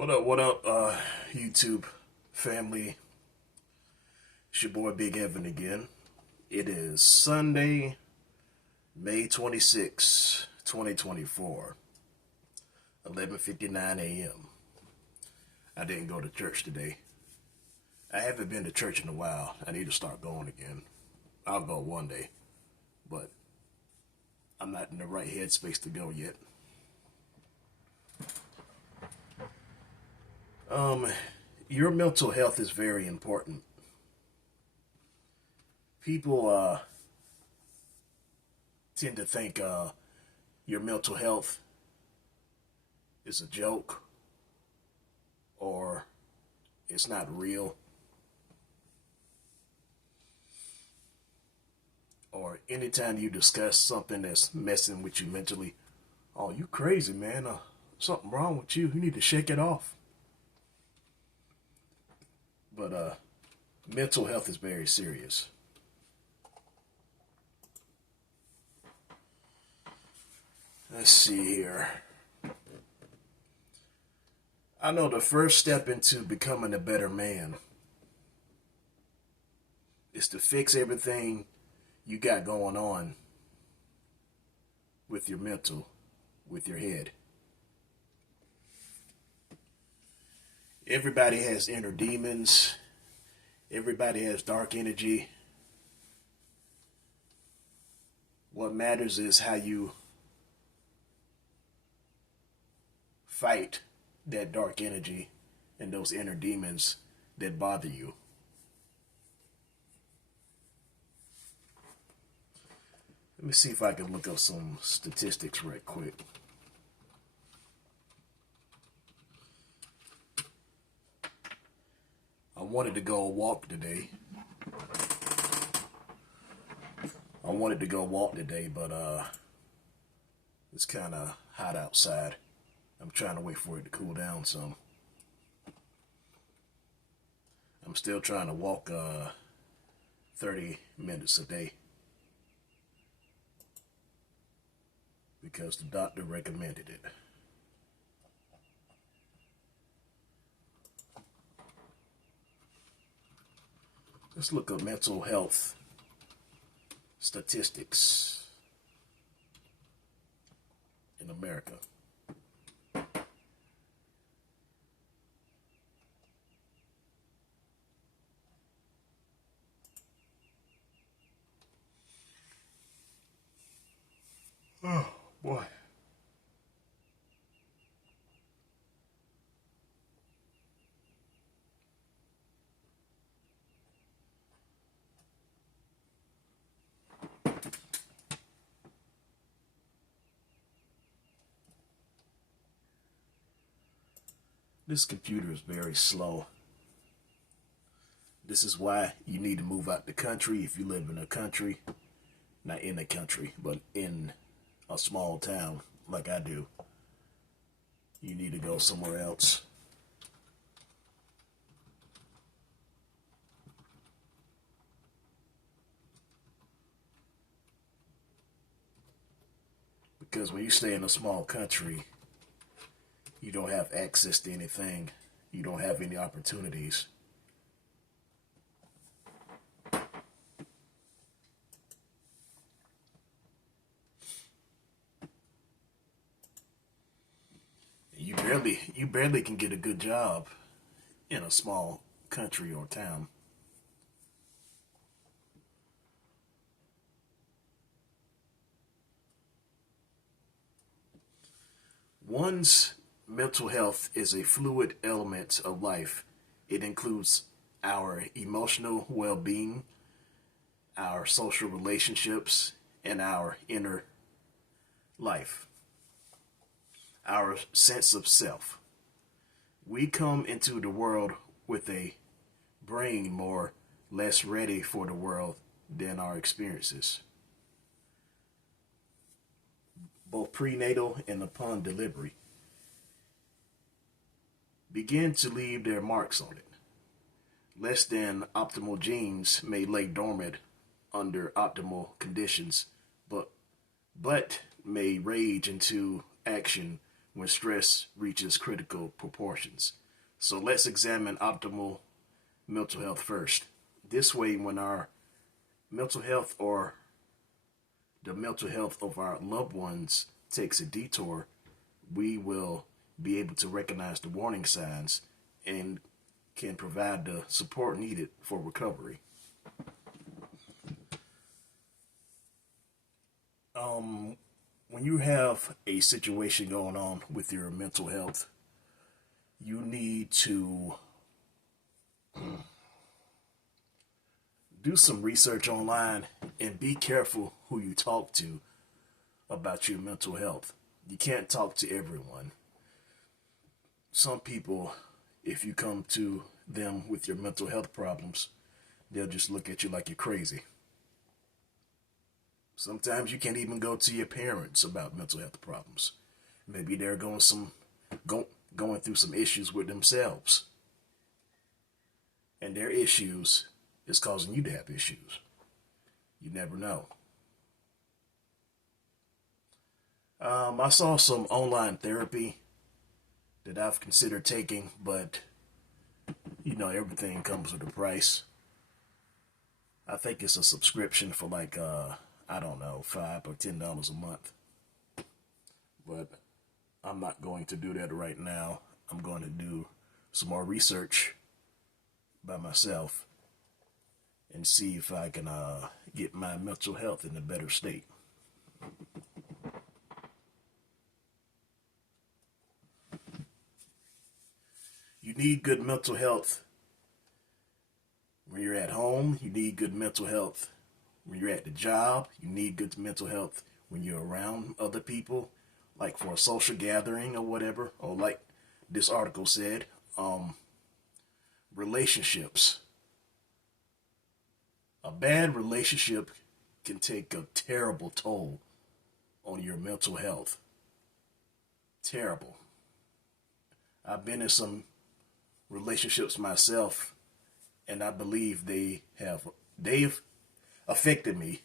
What up, YouTube family? It's your boy Big Evan again. It is Sunday, May 26, 2024, 11:59 a.m. I didn't go to church today. I haven't been to church in a while. I need to start going again. I'll go one day, but I'm not in the right headspace to go yet. Your mental health is very important. People tend to think your mental health is a joke or it's not real, or anytime you discuss something that's messing with you mentally, oh, you crazy, man. Something wrong with you. You need to shake it off. But mental health is very serious. Let's see here. I know the first step into becoming a better man is to fix everything you got going on with your mental, with your head. Everybody has inner demons. Everybody has dark energy. What matters is how you fight that dark energy and those inner demons that bother you. Let me see if I can look up some statistics right quick. I wanted to go walk today. But it's kind of hot outside. I'm trying to wait for it to cool down some. I'm still trying to walk 30 minutes a day because the doctor recommended it. Let's look up mental health statistics in America. Oh, boy. This computer is very slow. This is why you need to move out the country if you live in a country. Not in a country, but in a small town like I do. You need to go somewhere else. Because when you stay in a small country, you don't have access to anything. You don't have any opportunities. You barely can get a good job in a small country or town. One's mental health is a fluid element of life. It includes our emotional well-being, our social relationships, and our inner life, our sense of self. We come into the world with a brain more less ready for the world than our experiences, both prenatal and upon delivery, begin to leave their marks on it. Less than optimal genes may lay dormant under optimal conditions, but may rage into action when stress reaches critical proportions. So let's examine optimal mental health first. This way, when our mental health or the mental health of our loved ones takes a detour, we will be able to recognize the warning signs and can provide the support needed for recovery. When you have a situation going on with your mental health, you need to do some research online and be careful who you talk to about your mental health. You can't talk to everyone. Some people, if you come to them with your mental health problems, they'll just look at you like you're crazy. Sometimes you can't even go to your parents about mental health problems. Maybe they're going through some issues with themselves, and their issues is causing you to have issues. You never know. I saw some online therapy that I've considered taking, but everything comes with a price. I think it's a subscription for like I don't know, $5 or $10 a month. But I'm not going to do that right now. I'm going to do some more research by myself and see if I can get my mental health in a better state. You need good mental health when you're at home. You need good mental health when you're at the job. You need good mental health when you're around other people, like for a social gathering or whatever, or like this article said, relationships. A bad relationship can take a terrible toll on your mental health. Terrible. I've been in some relationships myself, and I believe they've affected me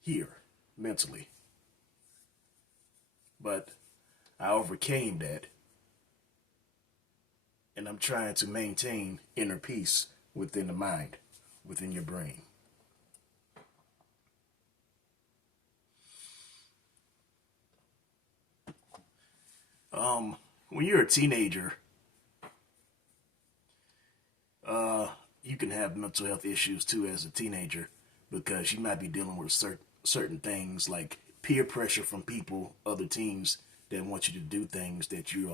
here mentally. But I overcame that, and I'm trying to maintain inner peace within the mind, within your brain. When you're a teenager, you can have mental health issues too as a teenager, because you might be dealing with certain things like peer pressure from people, other teens that want you to do things that you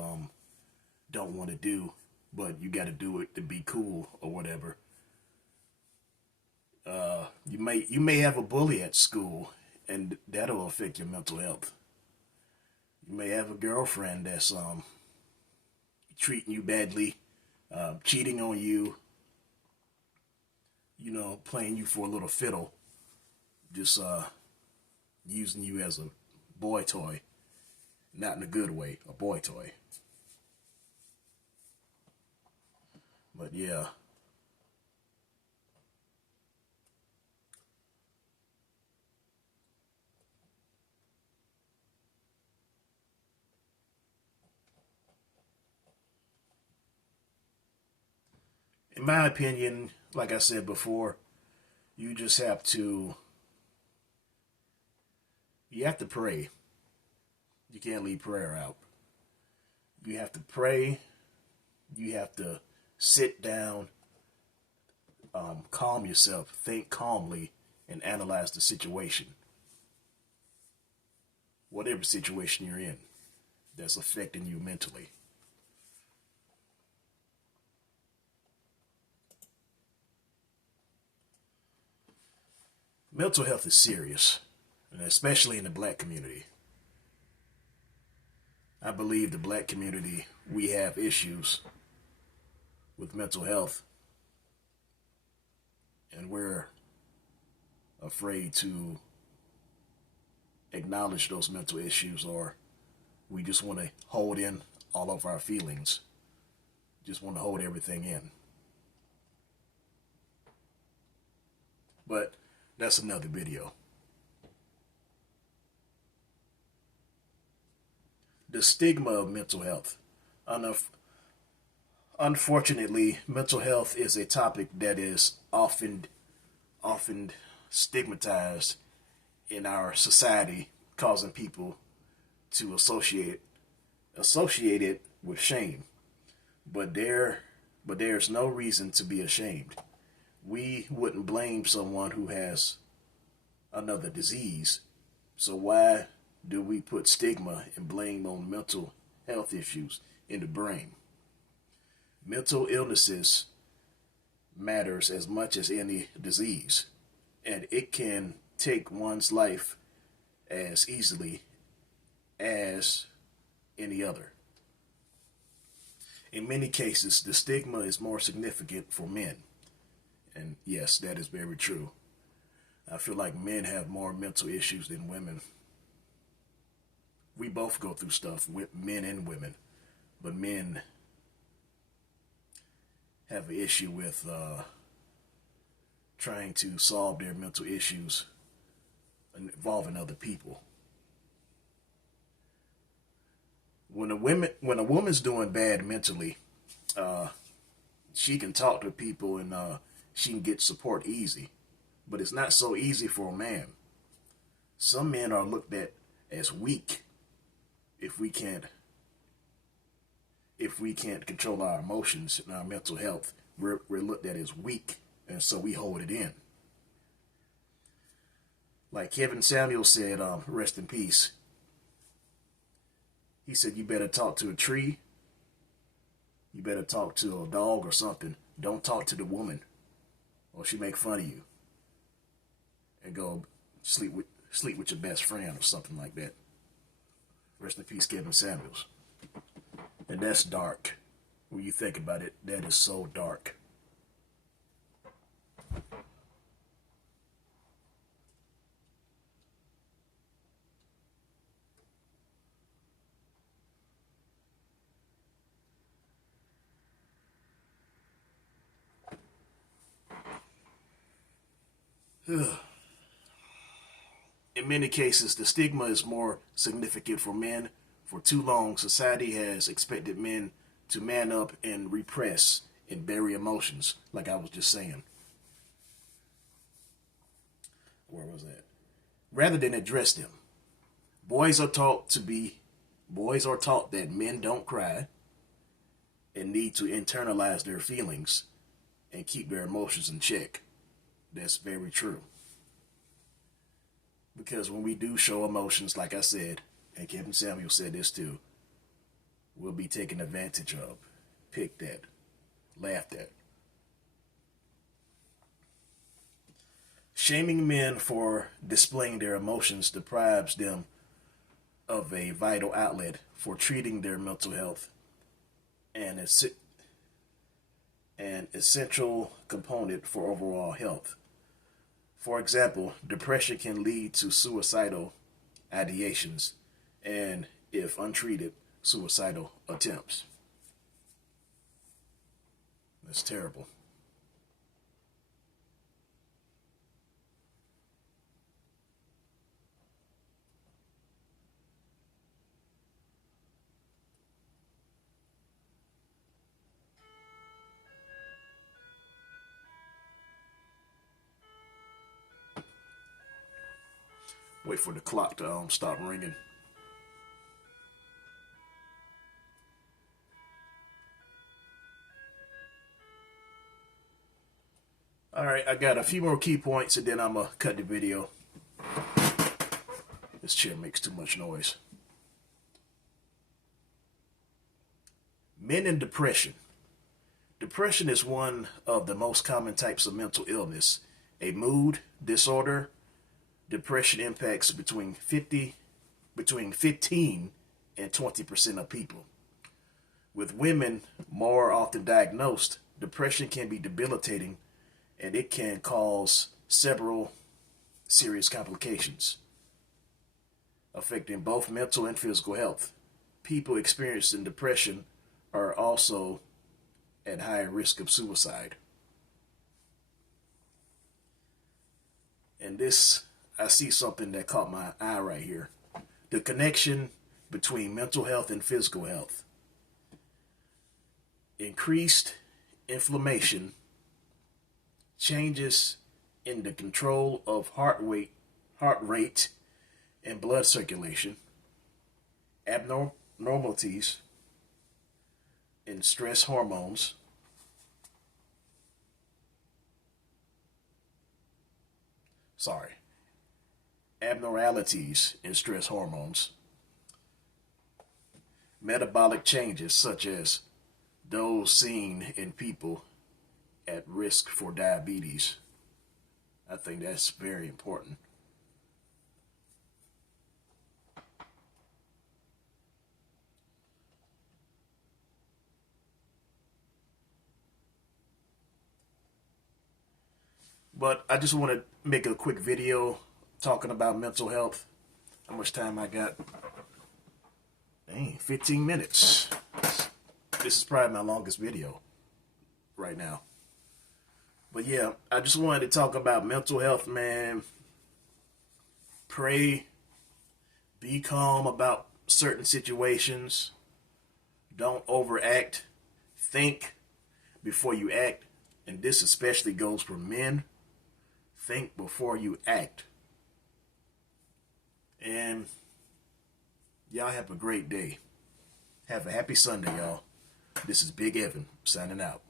don't want to do, but you got to do it to be cool or whatever. You may have a bully at school, and that'll affect your mental health. You may have a girlfriend that's treating you badly, cheating on you, playing you for a little fiddle, just using you as a boy toy, not in a good way, a boy toy. But yeah. In my opinion, like I said before, you just you have to pray. You can't leave prayer out. You have to pray. You have to sit down, calm yourself, think calmly, and analyze the situation. Whatever situation you're in that's affecting you mentally. Mental health is serious, and especially in the black community. I believe the black community, we have issues with mental health, and we're afraid to acknowledge those mental issues, or we just want to hold in all of our feelings, just want to hold everything in. But that's another video. the stigma of mental health. Unfortunately, mental health is a topic that is often stigmatized in our society, causing people to associate it with shame. But there's no reason to be ashamed. We wouldn't blame someone who has another disease. So why do we put stigma and blame on mental health issues in the brain? Mental illnesses matters as much as any disease, and it can take one's life as easily as any other. In many cases, the stigma is more significant for men. And yes, that is very true. I feel like men have more mental issues than women. We both go through stuff, with men and women, but men have an issue with trying to solve their mental issues involving other people. When a woman's doing bad mentally, she can talk to people and she can get support easy, but it's not so easy for a man. Some men are looked at as weak if we can't control our emotions and our mental health. We're looked at as weak, and so we hold it in. Like Kevin Samuel said, rest in peace. He said, you better talk to a tree. You better talk to a dog or something. Don't talk to the woman, or she make fun of you. And go sleep with your best friend or something like that. Rest in peace, Kevin Samuels. And that's dark. When you think about it, that is so dark. In many cases, the stigma is more significant for men. For too long, society has expected men to man up and repress and bury emotions, like I was just saying. Where was that? Rather than address them. Boys are taught that men don't cry and need to internalize their feelings and keep their emotions in check. That's very true. Because when we do show emotions, like I said, and Kevin Samuel said this too, we'll be taken advantage of, picked at, laughed at. Shaming men for displaying their emotions deprives them of a vital outlet for treating their mental health, and an essential component for overall health. For example, depression can lead to suicidal ideations and, if untreated, suicidal attempts. That's terrible. Wait for the clock to stop ringing. All right, I got a few more key points and then I'm going to cut the video. This chair makes too much noise. Men in depression. Depression is one of the most common types of mental illness. A mood disorder. Depression impacts between 15 and 20% of people. With women more often diagnosed, depression can be debilitating and it can cause several serious complications affecting both mental and physical health. People experiencing depression are also at higher risk of suicide. And this, I see something that caught my eye right here. The connection between mental health and physical health. Increased inflammation, changes in the control of heart rate, and blood circulation, abnormalities in stress hormones, abnormalities in stress hormones, metabolic changes such as those seen in people at risk for diabetes. I think that's very important. But I just want to make a quick video talking about mental health. How much time I got? Dang, 15 minutes. This is probably my longest video right now. But yeah, I just wanted to talk about mental health, man. Pray, be calm about certain situations. Don't overact. Think before you act. And this especially goes for men. Think before you act. And y'all have a great day. Have a happy Sunday, y'all. This is Big Evan signing out.